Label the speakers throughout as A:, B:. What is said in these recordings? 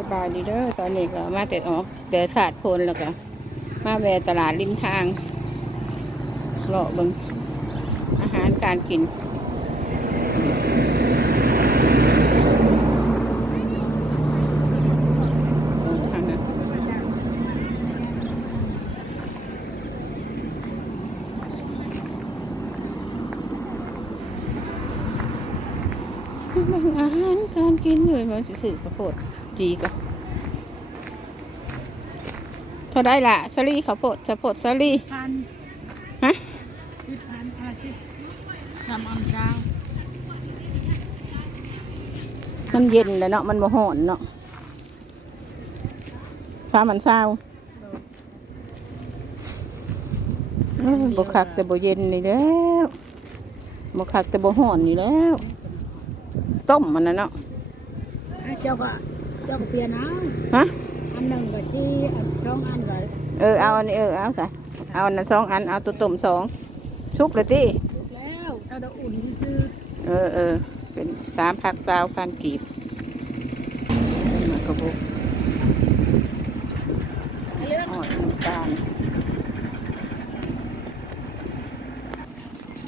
A: สบายดีเด้อตอนนี้ก็มาแต่ออกเดินขาดพนแล้วก็ มาแวะตลาดริมทางเลาะบิงอาหารการกินอาหารการกินเลยมันสื่อกระโพด ดีก็เท่าได้ละสลีข้าวโพดข้าวโพดสลี
B: พัน
A: ฮะ
B: สิบพันห้าสิบทำอันเก้า
A: มันเย็นแล้วเนาะมันบ่ฮ้อนเนาะฟ้ามันเศร้าเอ้ยบ่คักแต่บ่เย็นนี่แล้วบ่คักแต่บ่ฮ้อนนี่แล้ว ต้มมันน่ะเนาะ
B: เจ้าก็เจ้าก็เปลี่ยนเอา
A: ฮะ
B: อันหนึ่งก็ที่อันสองอันก็
A: เออ เอาอันนี้เออ เอาซะเอาอันนั้นสองอัน เอาตัวต้มสองชุกเลยติ
B: ถูกแล้วถ้าเราอุ่นที่ซื้อ
A: เออเออ เป็นสามพักสาวพันกีบนี่มันกระบุกอ่อนน้ำตาล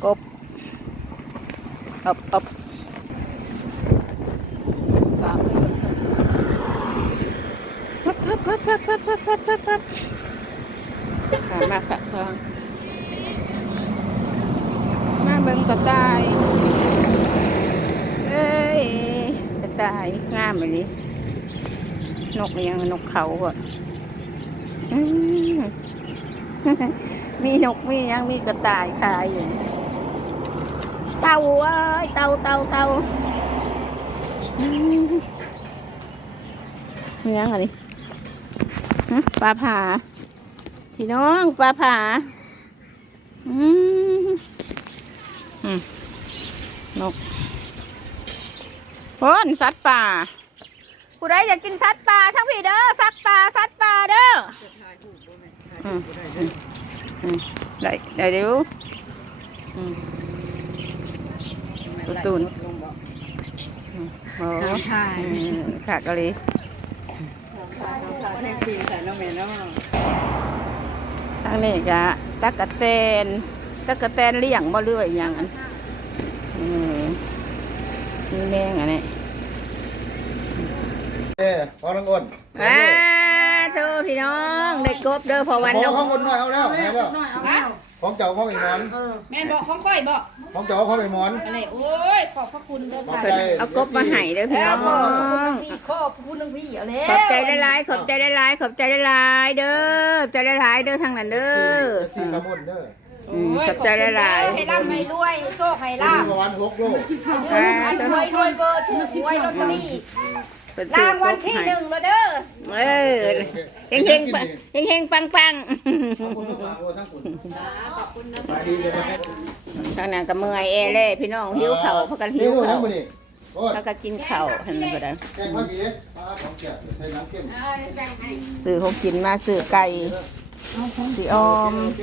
A: กบอบอบ พับพับพับค่ะมาฝักทองมาเบิ่งกระต่ายเอ้ยกระต่ายงามเลยนี้นกยังนกเขาอะมีนกมียังมีกระต่ายขายอยู่เต่าเอ้ยเต่าเต่าเต่าเนื้งอะไร ปลาผาพี่น้องปลาผาอืมอืมนกพ้นสัตว์ป่าผู้ใดอยากกินสัตว์ป่าช่างพี่เด้อสัตว์ป่าสัตว์ป่าเด้ออืมอืมอืมได้ได้เดี๋ยวอืมตุ๊ตุนอืมโอ้
B: ใช่
A: อืมขากะลี
B: แท็กซี่ใส่น้องเมย์เนาะ
A: ทางนี้กะตะกะแตนตะกะแตนเลี้ยงบ่เรื่อยอหย่างอันอืมมีแมงอันนี้
C: เอ้พอน้องอ้น
A: อ่าโทษพี่น้องได้กบเด้อพอวัน
C: ข
A: น
C: อง
A: ก
C: ข้างบนหน่อยเอาแล้วไหนแล้ว ของเจ้าของไอ้หมอน
B: แม่บอกของก้อยบอก
C: ของเจ้าของไอ้หมอน
B: อะไรโอ้ยขอบพระคุณเด้อ
C: ขอบ
B: ค่ะ
C: ใจ
A: เอากบมาให้เด้อพี่น้อง
B: พี่ขอบพระคุณน้องพี่เอาแล้ว
A: ขอบใจได้หลายๆขอบใจได้หลายๆขอบใจได้หลายๆเด้อขอบใจได้หลายๆเด้อทางนั้นเด้อ
C: ที่สมุนเด้อ
A: อืมขอบใจได้หลาย
B: ให้ร่ำให้รวยโชคให้
C: ที่
B: ลาบ
C: ประมาณหกโล
B: รวยรวยเบอร์ถูกหวยลอตเตอรี่
A: ๆ เป็นซื้อ
B: ราง
A: ก
B: วัล
A: บ
B: ที่
A: ให้
B: หนึ่งแล้วเด้อ
A: เออเฮงเฮงๆปังเฮงเฮงๆปังปัง
C: ทั้งคนทั้งโอ้ทั้งคนไปดีเลยนะ
A: ๆทางนั้นก็เมื่อยเอเล่พี่น้องหิวเข่าวพากันหิ
C: หิ
A: ว
C: ว
A: เข่า
C: ทั้
A: ว
C: งหมดนี่โอ้ย
A: พากันกินข้าวให้มันก็ได้
C: แกงผักกีปลาของแกะใส่น้ำเค็ม
A: ซื้อของกินมาซื้อไก่สีออม
C: โอเค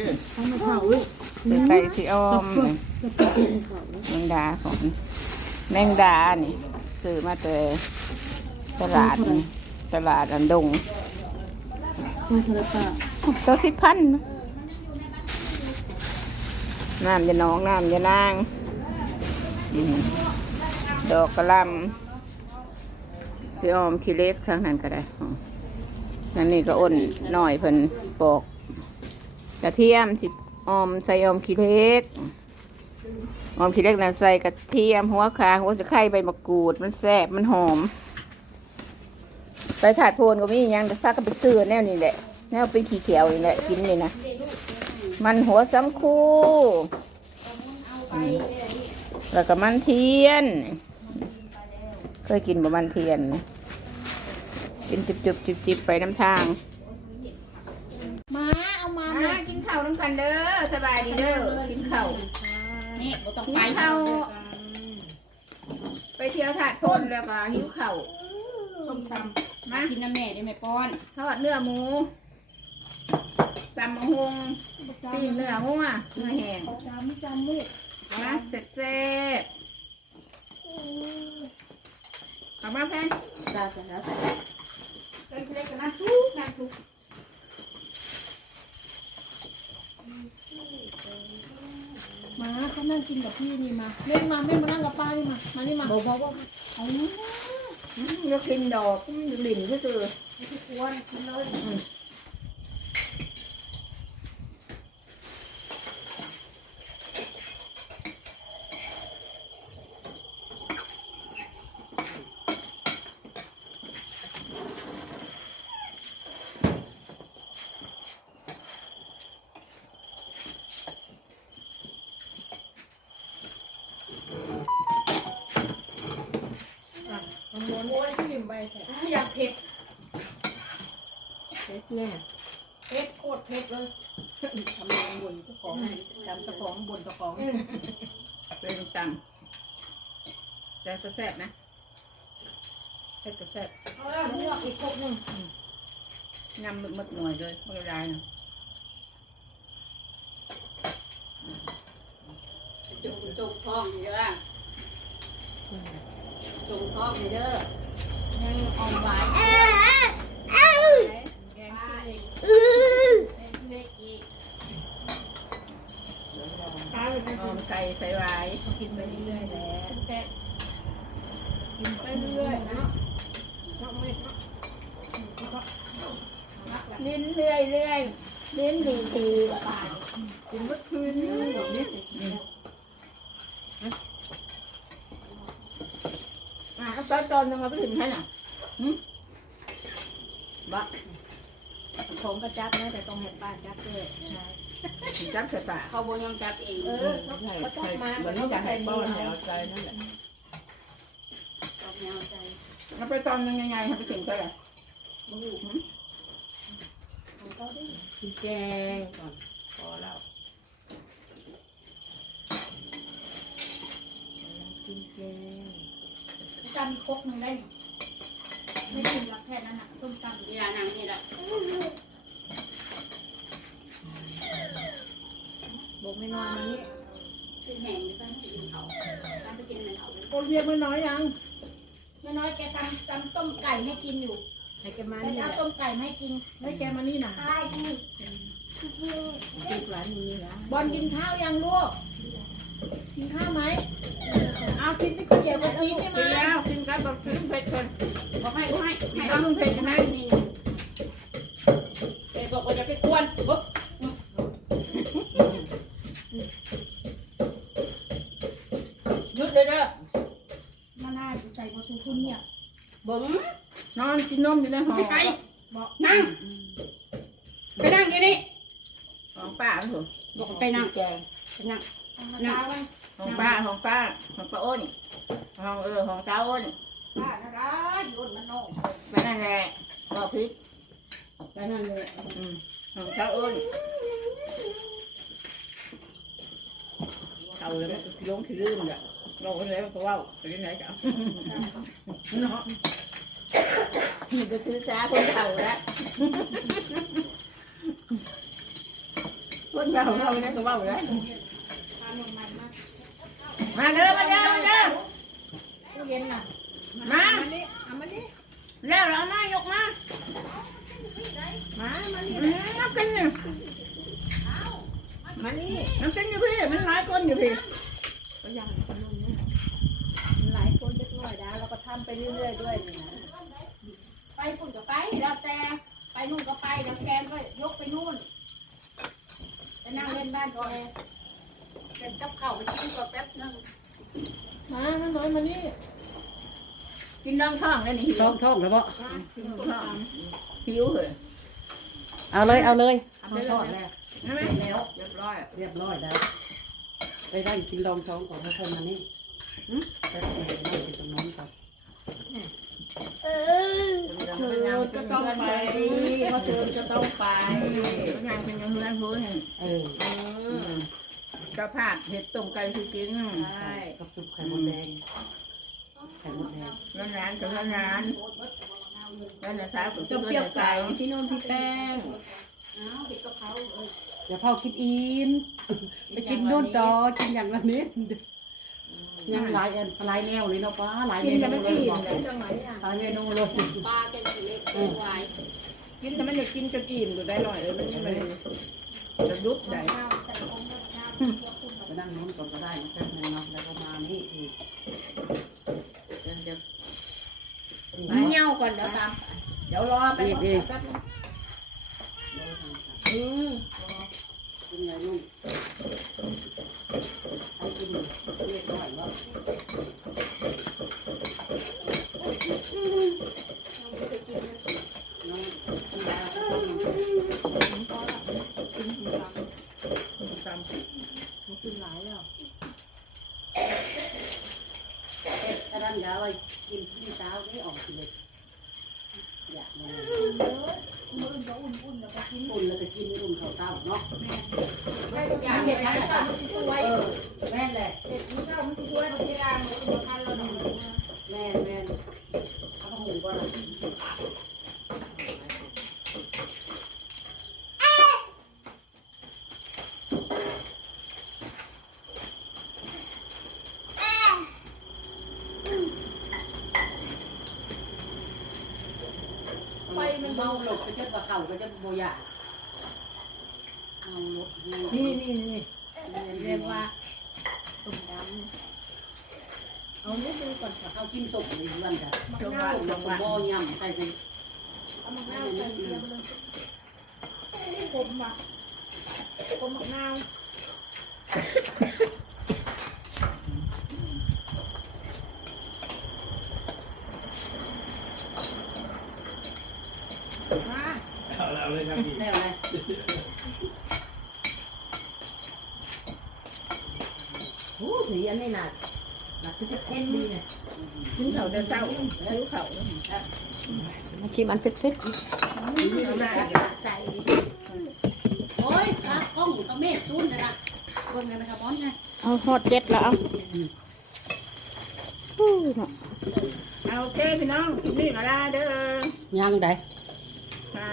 A: ซื้อไก่สีออมแมงดาของแมงดานี่ซื้อมาแต่ ตลาดนี่ตลาดอันดงตัวสิบพันน้ำยาน้องน้ำยานางอืมดอกกระหลำสีออมขี้เล็กทางนั้นก็ได้อืมอันนี้ก็อ้นหน่อยเพิ่นปอกกระเทียมสิออมใส่ออมขี้เล็กหอมขี้เล็กนะใส่กระเทียมหัวขาหัวจะไข่ใบมะกรูดมันแซ่บมันหอม ไปถาดโพนก็มีอย่างแต่ฟ้าก็ไปซื้อแนวนี้แหละ แนวเป็นขี้เขียวนี่แหละกินนี่นะ มันหัวสังคูอืมแล้วก็มันเทียน เคยกินบ่มันเทียนนะกินจิบจิบจิบจิบไปน้ำทาง
B: มาเอามา
A: มากินข้าวน้ำกันเด้อสบายดีเด้อกินข้าว
B: นี่บ่ต้อง
A: กิ
B: ไป
A: นข้าวไปเที่ยวถาดโพนแล้วก็หิวข้าว
B: ส้มต
A: มาำ
B: กินน้ำแม่ได้ไหมป้อน
A: ทอดเนื้อหมูตำมะฮงปิ้งเนื้อหัวเนื้อแห้ง
B: จำจำมืด
A: นะเสร็จเสร็จๆเอามาแพน
B: จ้าจ้า
A: เป็นเล็กกันนะทุกนะทุก
B: มาเขานั่งกินกับพี่นี่มา เล่นมาแม่มานั่งกับป้านี่มา มานี่มา
A: บอกบอกว่าอ๋ออยา กกินดอกหลินก็คือ
B: อ้วนกินเลย
A: มันม้วนโอ้ยที่ใบแค่ อยากเผ็ด
B: เผ็ดแน่เผ็ดโคตรเผ็ดเลยทำลงบนเจ้าของจำเจ้าของบนเจ้าของ
A: เป็นตังแต่จะแซ่บนะแซ่บจะแซ่บ
B: เอาแล้วเลือกอีกครกหนึ่ง
A: ยำมึกๆหน่อยเลยไม่ได้นะ
D: จุกจุกท้องเยอะจุกท้องเยอะ
B: ยังออนหวาน
D: แกงอีกแกงเล็กอีก
A: หอมไก่ใส่ไว้
B: กินไปเรื่อยๆแหละแกะกินไปเรื่อยๆเนาะเนาะไม่เนาะ
A: ลิ้นเรื่อยเรื่อยลิ้นดีทีป่า
B: กินเมื่อคืนนี่แบบนี้ สิ
A: อะเอาตอนตอนนึงมาไปถึงท่านอะหืมบ้า
B: ผมก็จับนะแต่ต้องเห็นป้าจับด้วย
A: จับใส่ปาก
D: เขาบนยอมจับเอง
B: เออเขาต้องมา
A: เหมือนอยากให้ป้อนให้เอาใจนั่นแหละ
D: ตอบแนวใจ
A: เอาไปตอนนึงยังไงให้ไปถึงก็เลย
B: กินแกงก่อน
A: พอแล้ว
B: กินแกง
E: จำมีครกหนึ่งได้ไหมไม่กินรับแค่นั้นน่ะต้มตำ
D: นี่ละนางนี่ละ
B: บอกไม่นอนมานี่
D: ขึ้นแห้งไปตั้งกินเขาตั้งไปกินมันเขาเลย
B: โอเรียกไม่น้อยยัง
E: แม่น้อยแกทำตำต้มไก่ให้กินอยู่
B: ให้แกมา
E: แก
B: นี่
E: จะ
B: แห
E: เอา
B: ละ
E: ต้มไก่มาให้กิน
B: ให้แกมานี่นะ
E: ใช่กิน
B: ลูกหลานมีนะ
E: บอลกินข้าวยังลูกกินข้าวไหม
B: เอากินไปก่อน
E: เดี๋ยวมากินใช่ไหม
A: กินแล้ว กินกันแบบซื้อเผ็ดคน
D: บอกให้บอกให้ให้
A: ต้องมึงเผ็ดนะ
D: นี่เด็กบอกว่าจะไปกวนปุ๊บหยุดเลยเด้อ
E: มาน่าจะใส่บะซูคุณเนี่ย
D: บึ้ง
A: นอนกินนมอยู่ในห้อง
D: ไปนั่ง ไปนั่งเดี๋ยวนี้
A: ของป้าไม่ถูก
D: บอกไปนั่ง
A: แก
D: ไปนั่ง
E: ทำมาเช้าไว้
A: ของป้าของป้าของป้าอ้นของเออของตาอ้น
E: ป้านะร้ายโยนมันโน่
A: ไปนั่นแหละบอกพิษ
D: ไปนั่งเลย
A: อืมของตาอ้นเอาเลยมันก็ลงที่ลืมเลยลงแล้วมันก็ว่าวไปที่ไหนจ้ะเนาะนี่ก็คือสาคนเฒ่าแล้วคนเฒ่าเราเนี่ยก็ว่าแล้ว
E: ทำมันมันมาก
A: มาเด้อมาเด้อมาเด้อ
E: ตู้เย็นน่ะ
A: มา
B: มานี่เอามานี่
A: แล้วเรามายกมา
B: มา มานี่
A: อืมน้ำกินอยู่
B: มานี่
A: น้ำกินอยู่พี่ มันหลายคนอยู่พี่
B: ก็ยังขนมเนี่ยหลายคนเล็กน้อยนะเราก็ทำไปเรื่อยๆด้วยนี่นะ
E: ไปปุ่นก็ไปแล้วแต่ไปนู่นก็ไปแล้วแกนก็ยกไปนู่นไปนั่งเล่นบ้านแกเป็นกับข้าวไปกินก็แป๊บนึง
B: มาน้าน้อยมานี่
A: กินน้องท้องแล้วนี่หิว
F: ท้องท้องแล้วบ่
A: กินท้องหิวเหรอ
F: เอาเลยเอาเลย
B: ทำไปทอดแล้ว
A: ใช่ไหมแล้วเรียบร้อย
F: เรียบร้อยแล้ว ไปได้กินรองท้องก่อนค่อยๆมานี่หึไปทำไมนั่งกินตรงนั้นก่อน
A: เชิญก็ต้องไปเพราะเชิญก็ต้องไปงานเป็นยังไงพูดเห็น
F: เออ
A: ก็พาดเห็ดต้มไก่คือกิน
F: ใช่กับซุปไข่มดแดง ไข่มดแดง
A: ร้านร้านกับร้านร้านร้านร้านสาว
C: ต้มเปรี้ยวไก่ที่โน่นพี่แป้ง
D: อ้าวเด็กกับเขาเออ
F: เดี๋ยวพ่อกินอิ่มไปกินนู่นต่อกินอย่างละนิดยังหลายอันหลายแนวเลยเนาะป้าหลายเม
A: กิน
F: นู
A: แต่มัน
F: เลย
A: อิ่ม
F: บอก
A: เลยจังไหนอะ
F: หลายเมนูเลย
D: ปลาแกงขี้เหล็กเอาไว้
A: กินแต่มันจะกินจนอิ่มอยู่ได้หน่อยเลยมันมันจะยุบได้
F: ไปนั่งนู้นก่อนก็ได้นะแป๊บนึงเนาะแล้วก็มานี่อีกเดี๋ยวเดี๋ยว
A: เงี้ยวก่อนเดี๋ยวตามเดี๋ยวรอไปแป๊บนึงอืม
F: เป็นไงลูกให้กินเรียกหน่อยว่าน้องคุณยายก็กิน
A: ตามมันขึ้นหลายแล้ว
F: เป็ดกระดันยาไว้กินที่เช้านี่ออกกินเลยอยากมา
B: มื้ อก็อุ่นๆแล้วก็กิน
F: อุ่นแล้วก็กินอุ่นข้าวเช้าเนาะ
B: อยากเห็นอะไรก็มันสิสวย
F: เออแม่นแหละ
B: เห็ดมื้อเช้ามันสิสวยมันสิงามมันสิบ่ทันแล้วเนาะ
F: แม่นแม่นเอาข้าวหมูก่อนนะ
B: ไฟมัน
F: เมาหลบก็จะว่าเข่าก็จะโบยาเมาหลบ
A: นี่นี่นี่
F: เรียกว่า
B: ตุ่มดำ
A: เอานิดนึงก่อน
F: เขากินสุกในเรือนจ้ะ
A: ลงว่า
F: สุก
A: ล
F: แล้ว
A: ง
F: ก็
A: ว่า
F: บ่ยำใส่เป็น
B: เอามะนาวใส่เสียบเลยผมว่ะผมมะนาว
A: มา
G: เอาละเอาเลยครับพี่
F: แล้วไง
A: โอ้สีอันนี้น่ะน่ะคือจะเผ็ดดีเนี่ยกินเขาเดี๋ยวเศร้าซื้อเขามาชิมอันเผ็ดเผ็ด
B: ใจ
F: โอ้ยตากล้องก็เม็ดจุนเลยนะเบิ่งกันนะ ครับบอลไง
H: เอาฮอดเจ็ดแล้วเอาฮู้เนาะ
A: เอาโอเคพี่น้องคลิปนี้ก็ได้เด้อ
F: ยังได
A: ค่ะ